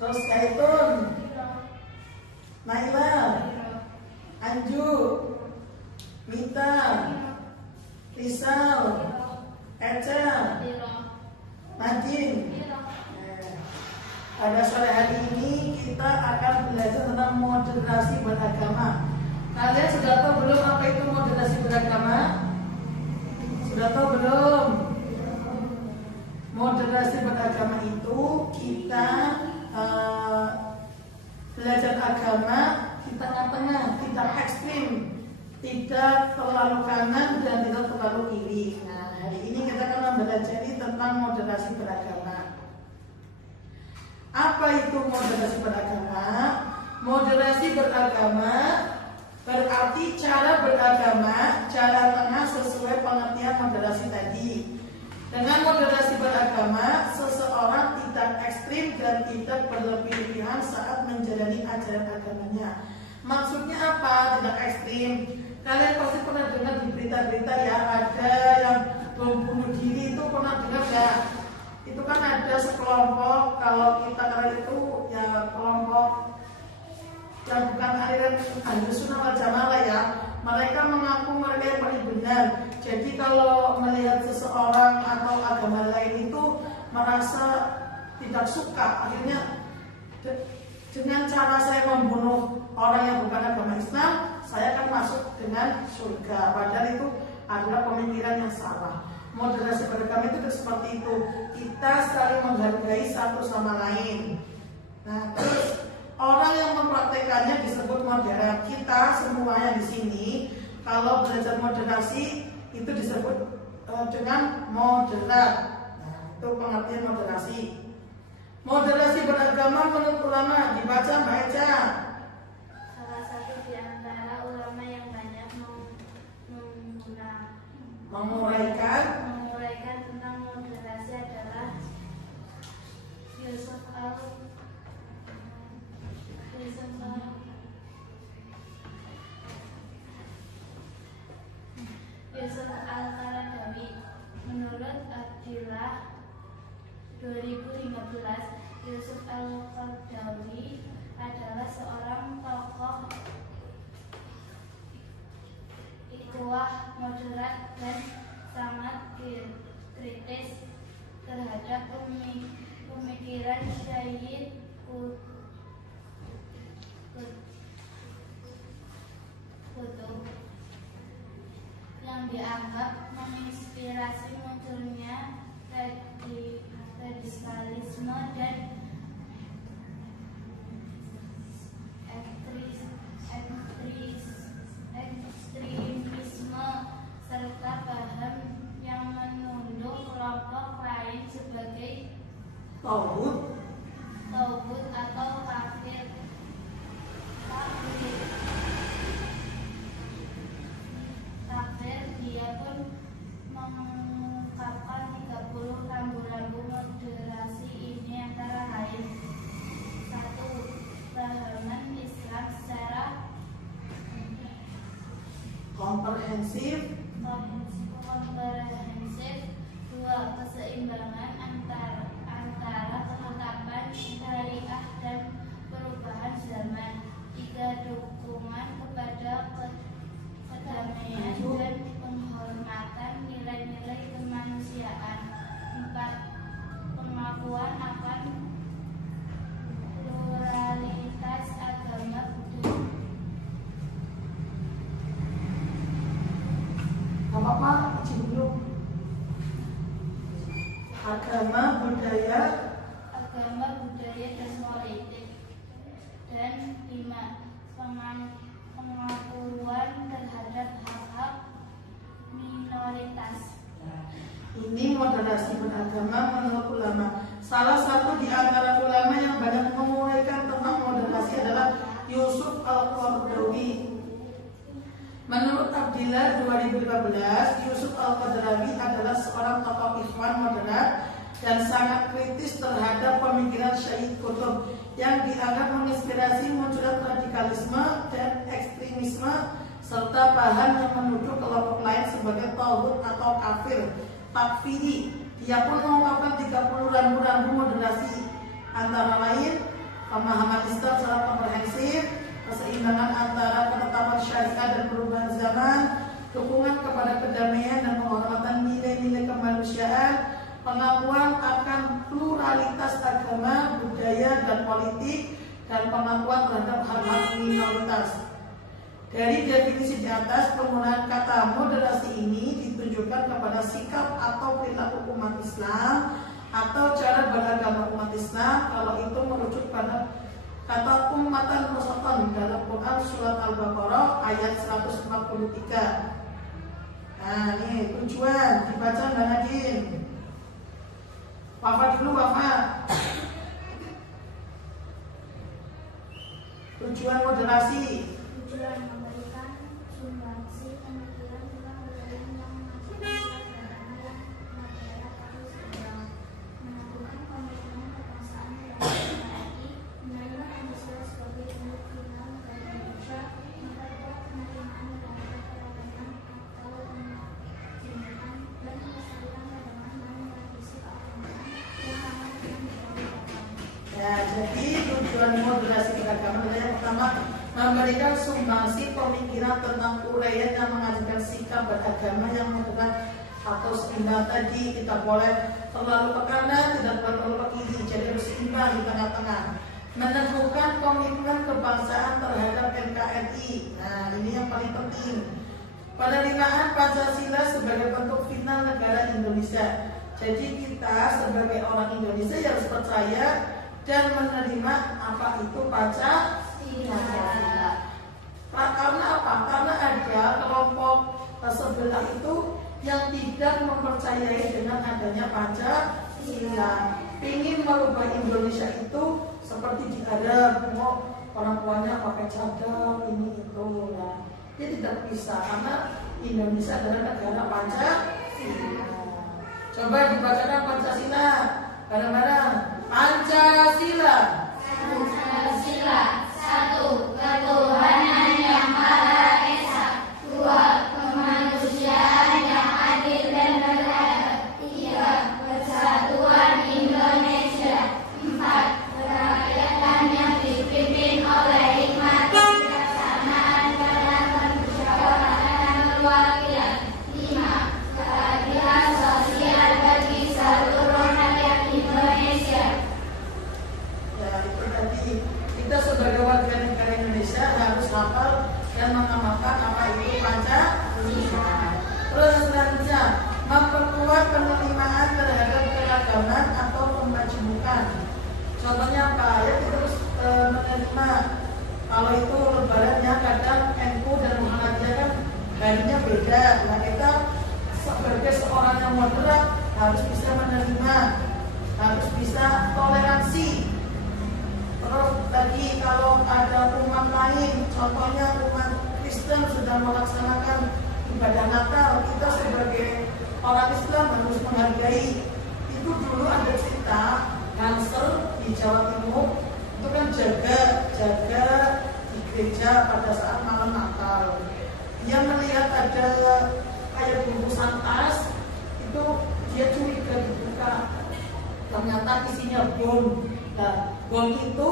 Terus Zaitun, Naila, Anju, Mita, Rizal, Eca, Nadine. Pada sore hari ini kita akan belajar tentang moderasi beragama. Kalian sudah tahu belum apa itu moderasi beragama? Sudah tahu belum? Moderasi beragama itu kita belajar agama di tengah-tengah, tidak ekstrim, tidak terlalu kanan dan tidak terlalu kiri. Nah, hari ini kita akan belajar tentang moderasi beragama. Apa itu moderasi beragama? Moderasi beragama berarti cara beragama, jalan tengah sesuai pengertian moderasi tadi. Dengan moderasi beragama, seseorang tidak ekstrim dan tidak berlebih-lebihan saat menjalani ajaran agamanya. Maksudnya apa? Tidak ekstrim. Kalian pasti pernah dengar di berita-berita ya, ada yang bom bunuh diri, itu pernah dengar ya? Itu kan ada sekelompok, kalau kita kenal itu ya kelompok yang bukan aliran Ahlus Sunnah wal Jamaah ya. Mereka mengaku mereka yang paling benar. Jadi kalau melihat seseorang atau agama lain itu merasa tidak suka, akhirnya dengan cara saya membunuh orang yang bukan agama Islam, saya akan masuk dengan surga. Padahal itu adalah pemikiran yang salah. Moderasi beragama itu seperti itu. Kita saling menghargai satu sama lain. Nah, terus orang yang mempraktekannya disebut moderat. Kita semuanya di sini kalau belajar moderasi itu disebut dengan moderat. Nah, itu pengertian moderasi. Moderasi beragama menurut ulama dibaca Mbak Eca. Salah satu di antara ulama yang banyak menguraikan tentang moderasi adalah Yusuf Al-Qaradawi. Menurut Abdillah 2015, Yusuf Al-Qaradawi adalah seorang tokoh ikhwah moderat dan sangat kritis terhadap pemikiran Syed Qutb yang dianggap menginspirasi munculnya radikalisme dan ekstremisme serta paham yang menuduh kelompok lain sebagai Tauhid atau kafir. Dia pun mengungkapkan 30 rambu-rambu moderasi ini, antara lain: 1. Pahaman Islam secara komprehensif. 2. Keseimbangan antara penetapan syariah dan perubahan zaman. 3. Dukungan kepada kedamaian dan penghormatan nilai-nilai kemanusiaan. 4. Pengakuan akan pluralitas agama budaya. Apa-apa, izin dulu. Agama, budaya dan politik. Dan 5. Pengakuan terhadap hak-hak minoritas. Ini moderasi beragama menurut ulama. Salah satu di antara ulama yang banyak menguraikan tentang moderasi adalah Yusuf Al-Qaradawi. Menurut Abdillah 2015, Yusuf Al-Qaradawi adalah seorang tokoh ikhwan moderat dan sangat kritis terhadap pemikiran Syed Qutb yang dianggap menginspirasi munculnya radikalisme dan ekstremisme serta paham yang menuduh kelompok lain sebagai tauhid atau kafir, takfiri. Dia pun mengungkapkan 30 rambu-rambu moderasi, antara lain pemahaman Islam secara komprehensif, keseimbangan antara ketetapan syariat dan perubahan zaman, dukungan kepada kedamaian dan penghormatan nilai-nilai kemanusiaan, pengakuan akan pluralitas agama, budaya, dan politik, dan pengakuan terhadap hak-hak minoritas. Dari definisi di atas, penggunaan kata moderasi ini ditunjukkan kepada sikap atau perilaku umat Islam atau cara beragama umat Islam kalau itu merujuk pada kata ummatan wasatan dalam Quran surat Al-Baqarah ayat 143. Nah, ini tujuan dibaca Mbak Nadine. Wafat dulu, wafat. Tujuan moderasi. Tujuan memberikan sumbangsi pemikiran tentang budaya yang mengajarkan agama yang masyarakat harus seimbang, menentukan komitmen kebangsaan dan NKRI, menerima Pancasila sebagai induk final negara Indonesia, memperkuat penerimaan terhadap keragaman atau penyimpangan dan melestarikan ragaman dan tradisi keagamaan yang ramah dengan kebinekaan. Ya, jadi tujuan moderasi beragama yang pertama memberikan sumbangsi pemikiran tentang uraian yang mengajarkan sikap beragama yang menentukan atau seimbang tadi, tidak boleh terlalu ke kanan, tidak boleh terlalu ke kiri, jadi harus seimbang di tengah-tengah. Menentukan komitmen kebangsaan terhadap NKRI. Nah, ini yang paling penting. Penerimaan Pancasila sebagai bentuk final negara Indonesia. Jadi kita sebagai orang Indonesia harus percaya dan menerima apa itu Pancasila. Karena apa? Karena ada kelompok sebelah itu yang tidak mempercayai dengan adanya Pancasila, ingin merubah Indonesia itu seperti di Arab, orang tuanya pakai cadar ini itu. Nah, dia tidak bisa karena Indonesia adalah negara Pancasila. Coba dibacakan Pancasila bareng-bareng. Pancasila. Pancasila, satu, ketuhanan yang Maha Esa, dua, kemanusiaan yang adil dan beradab, tiga, persatuan Indonesia, empat, kerakyatan yang dipimpin oleh hikmat kebijaksanaan dan permusyawaratan perwakilan, lima, keadilan sosial bagi seluruh rakyat Indonesia. Ya, itu tadi kita sebagai warga negara Indonesia harus hafal dan mengamalkan apa itu Pancasila. Terus selanjutnya memperkuat penerimaan terhadap keragaman atau pemajmukan. Contohnya apa? Ya kita harus menerima. Kalau itu lebarannya kadang NU dan Muhammadiyah kan harinya beda. Nah, kita sebagai seorang yang moderat harus bisa menerima, harus bisa toleransi. Terus tadi kalau ada umat lain, contohnya umat Kristen sedang melaksanakan ibadah Natal, kita sebagai orang Islam harus menghargai. Itu dulu ada cerita Hansel di Jawa Timur itu kan jaga di gereja pada saat malam Natal. Dia melihat ada kayak bungkusan tas, itu dia curiga dibuka, ternyata isinya bom. Nah, bom itu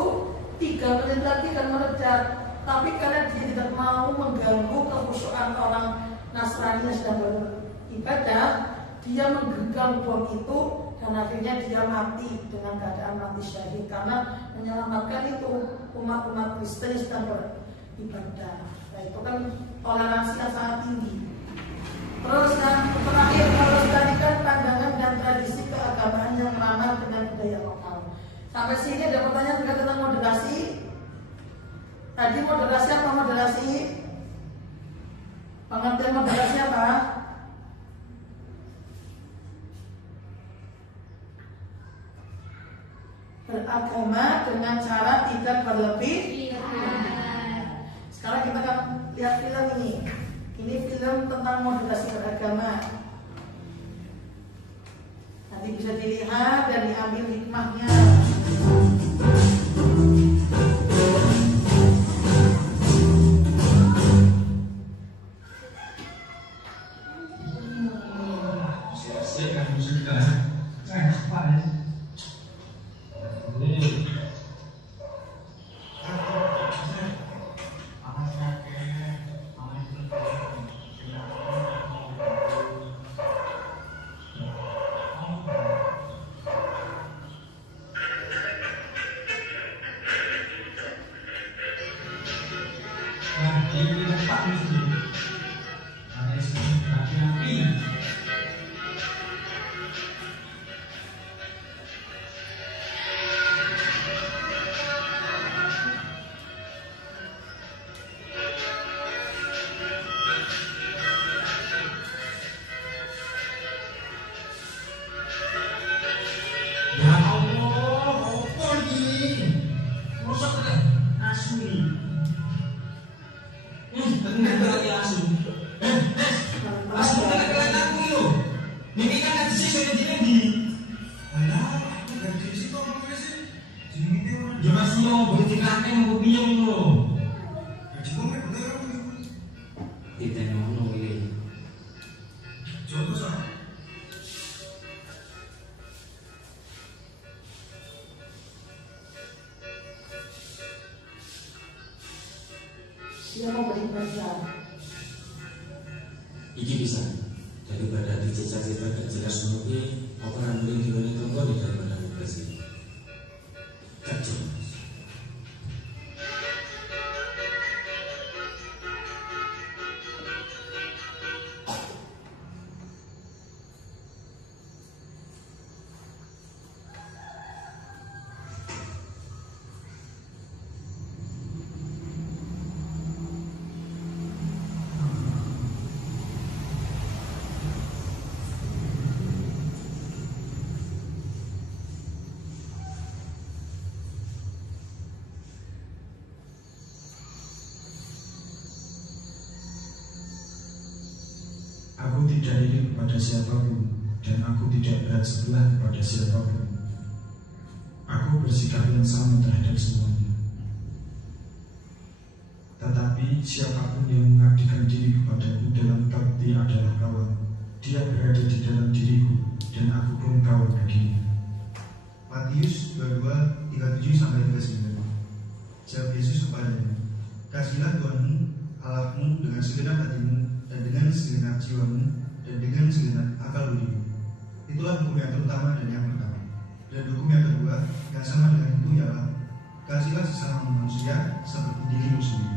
3 menit lagi kan meledak, tapi karena dia tidak mau mengganggu kekhusyuan orang Nasrani yang sedang beribadah, dia menggenggam bom itu dan akhirnya dia mati dengan keadaan mati syahid karena menyelamatkan itu umat-umat Kristen yang sedang beribadah. Nah, itu kan toleransi yang sangat tinggi. Terus yang terakhir, melestarikan pandangan dan tradisi keagamaan yang ramah dengan budaya lokal. Sampai sini ada pertanyaan juga tentang moderasi. Tadi moderasi apa moderasi? Pengertian moderasi apa? Beragama dengan cara tidak berlebih. Sekarang kita akan lihat film ini. Ini film tentang moderasi beragama. Nanti bisa dilihat dan diambil hikmahnya. yo boleh dikate mau piye ngono. Jebule bener iki. Ditenono iki. Coba sa. Siapa beribadah? Iki bisa daripada dicecak-cecak gak jelas ngono ki, apa ora mending diwene tonggo daripada bersih. Kacau. Aku tidak iri kepada siapapun dan aku tidak berat sebelah kepada siapapun. Aku bersikap yang sama terhadap semuanya. Tetapi siapapun yang mengabdikan diri kepadaku dalam bakti adalah kawan. Dia berada di dalam diriku dan aku pun kawan baginya. Matius 22:37-39. Jawab Yesus kepadanya, "Kasihilah Tuhanmu Allahmu dengan segenap hatimu dan dengan segenap jiwamu dan dengan segenap akal budimu." Itulah hukum yang terutama dan yang pertama. Dan hukum yang kedua yang sama dengan itu ialah, "Kasihilah sesama manusia seperti dirimu sendiri."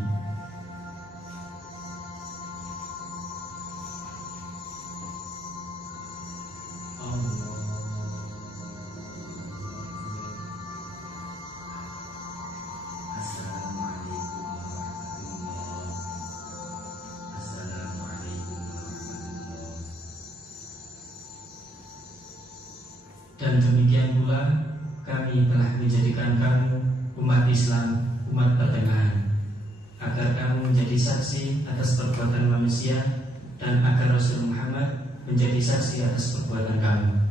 Dan demikian pula kami telah menjadikan kamu umat Islam, umat pertengahan, agar kamu menjadi saksi atas perbuatan manusia dan agar Rasul Muhammad menjadi saksi atas perbuatan kamu.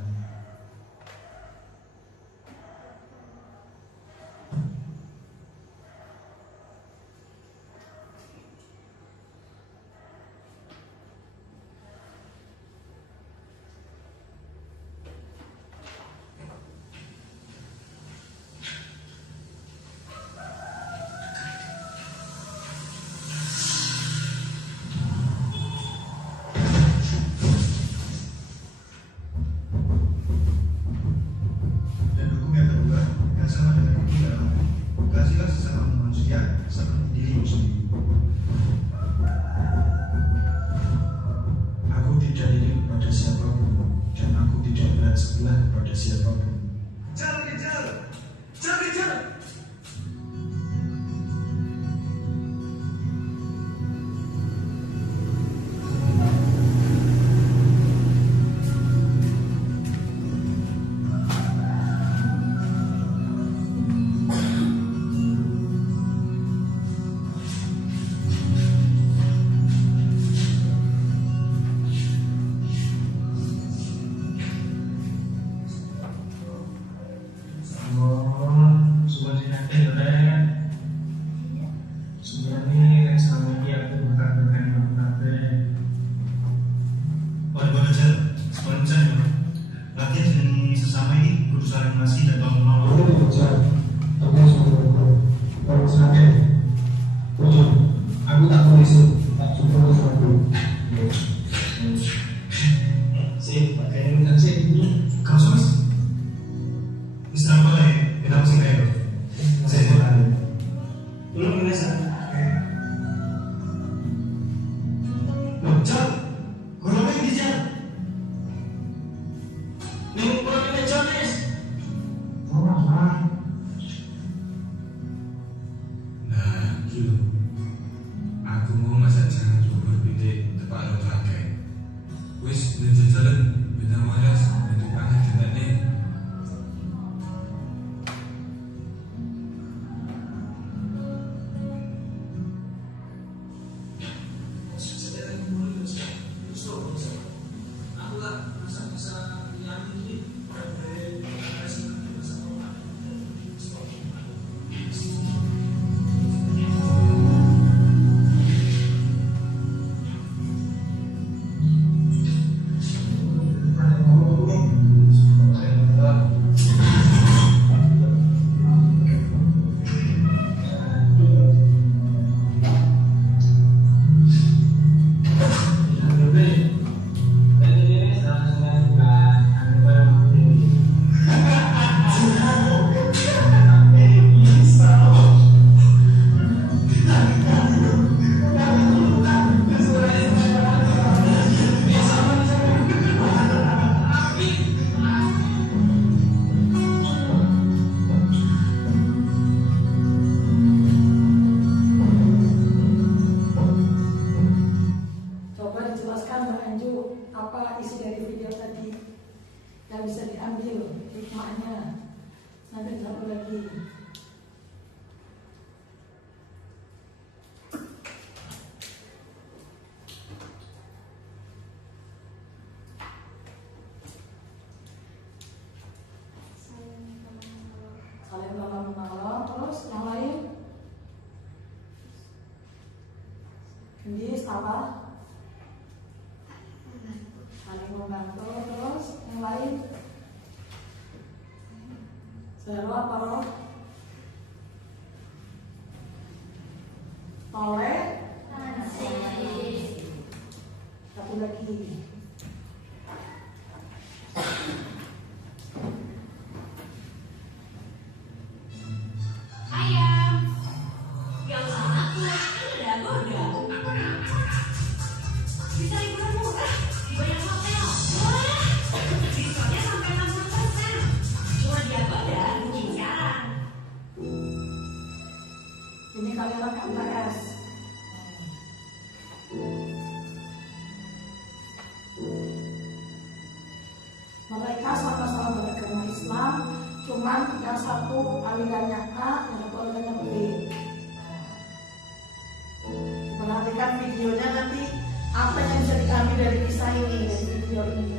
sebelah kepada siapapun. salah? Saling membantu. Terus yang lain? Zero apa Roh? Toleransi. Satu lagi. Ayam, yang mana tuh? Kan ada goda. Bisa liburan murah di banyak hotel. Wah, diskonnya sampai 60%. Cuma di Agoda, booking sekarang. Ini kalian akan UTS. Mereka sama-sama beragama Islam, cuman yang satu alirannya A, yang satu alirannya B. Perhatikan videonya nanti apa yang bisa diambil dari kisah ini, dari video ini.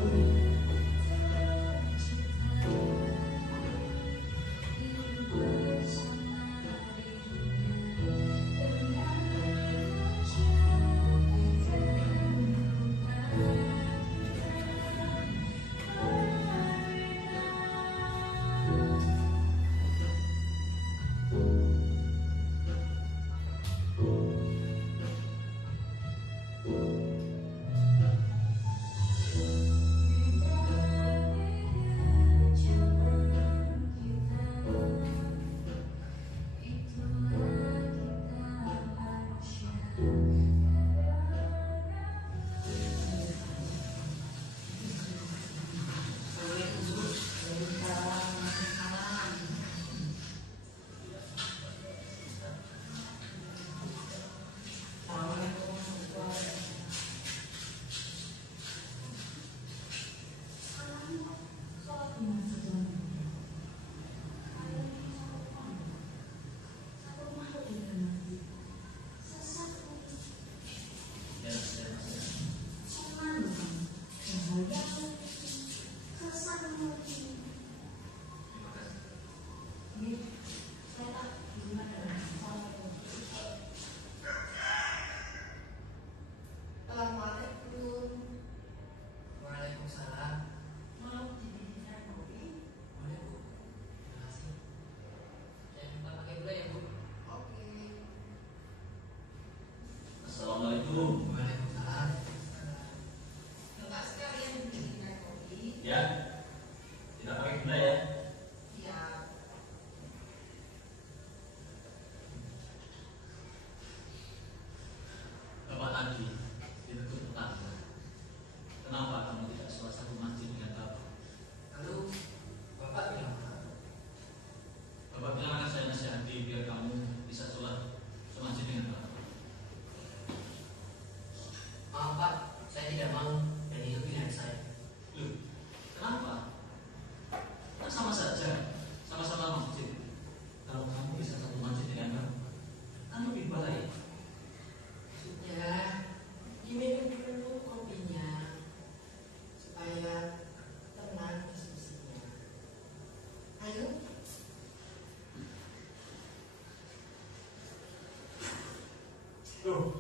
Loh,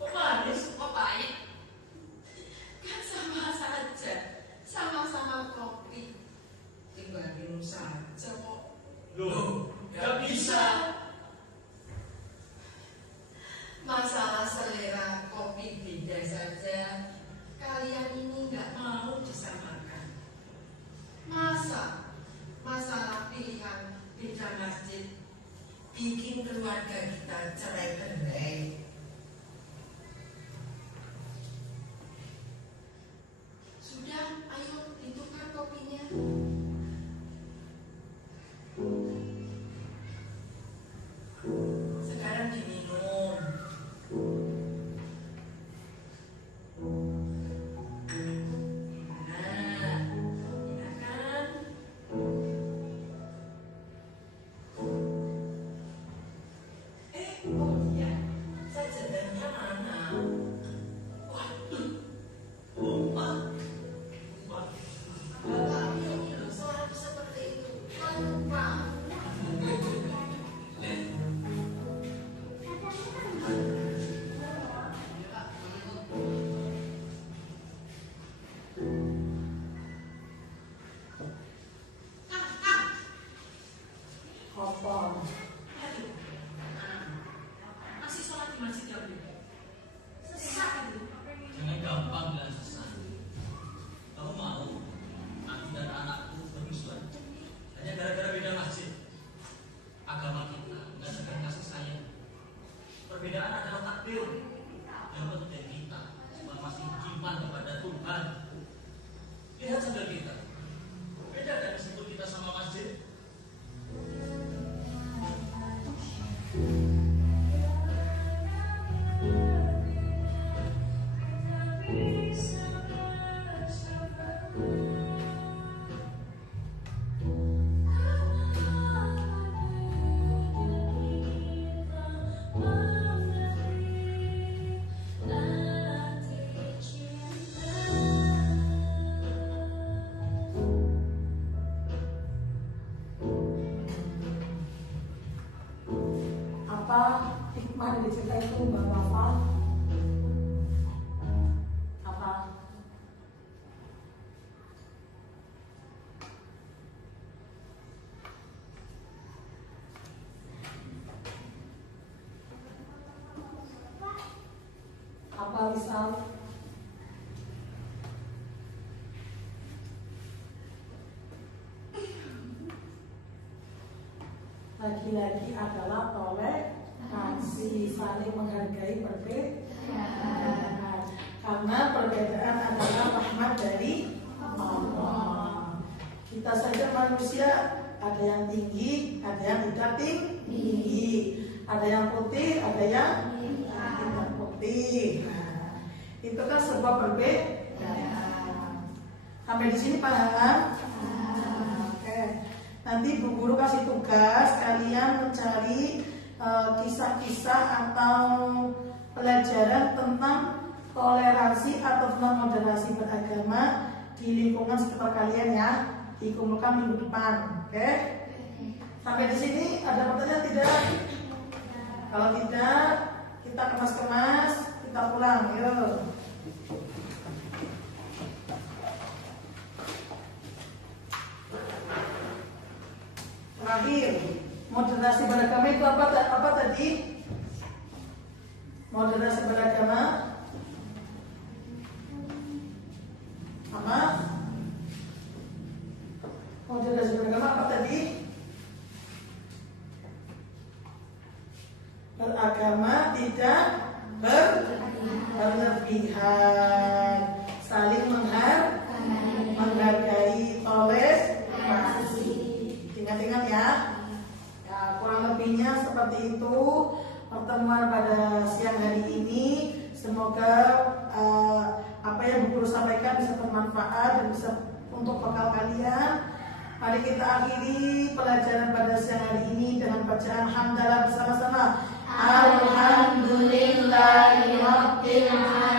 kok manis, kok pahit? Kan sama saja, sama-sama kopi. Tinggal minum saja kok. Loh, gak bisa. Masalah selera kopi beda saja. Kalian ini gak mau disamakan. Masalah pilihan beda masjid bikin keluarga kita cerai-berai. Sudah, ayo ditukar kopinya. Sekarang diminum. Nah, enak kan? Oh iya, saya Opor. Aduh, masih sholat di masjid ya, Bu? Sesat itu. Jangan gampang bilang sesat. Kamu mau aku dan anakku bermusuhan hanya gara-gara beda masjid? Agama kita mengajarkan kasih sayang. Perbedaan adalah takdir. Yang penting kita masih iman kepada Tuhan. Lihat sandal kita. Beda kan meskipun kita sama masjid. Apa hikmah dari cerita itu Mbak Wafa? Apa? Apa misal? Lagi-lagi adalah toleransi, saling menghargai perbedaan. Karena perbedaan adalah rahmat dari Allah. Kita saja manusia, ada yang tinggi, ada yang tidak tinggi, ada yang putih, ada yang tidak putih. Nah, itu kan sebuah perbedaan. Sampai di sini paham? Oke. Nanti Bu Guru kasih tugas kalian mencari kisah-kisah atau pelajaran tentang toleransi atau tentang moderasi beragama di lingkungan sekitar kalian ya. Dikumpulkan minggu depan, oke? Sampai di sini ada pertanyaan tidak? Kalau tidak, kita kemas-kemas, kita pulang, yuk. Terakhir, moderasi beragama itu apa tadi? Moderasi beragama apa? Moderasi beragama apa tadi? Beragama tidak berlebihan, saling menghargai, toleransi. Ingat-ingat ya. Ya, kurang lebihnya seperti itu pertemuan pada siang hari ini. Semoga apa yang Bu Guru sampaikan bisa bermanfaat dan bisa untuk bekal kalian. Mari kita akhiri pelajaran pada siang hari ini dengan bacaan hamdalah bersama-sama. Alhamdulillahirabbil alamin.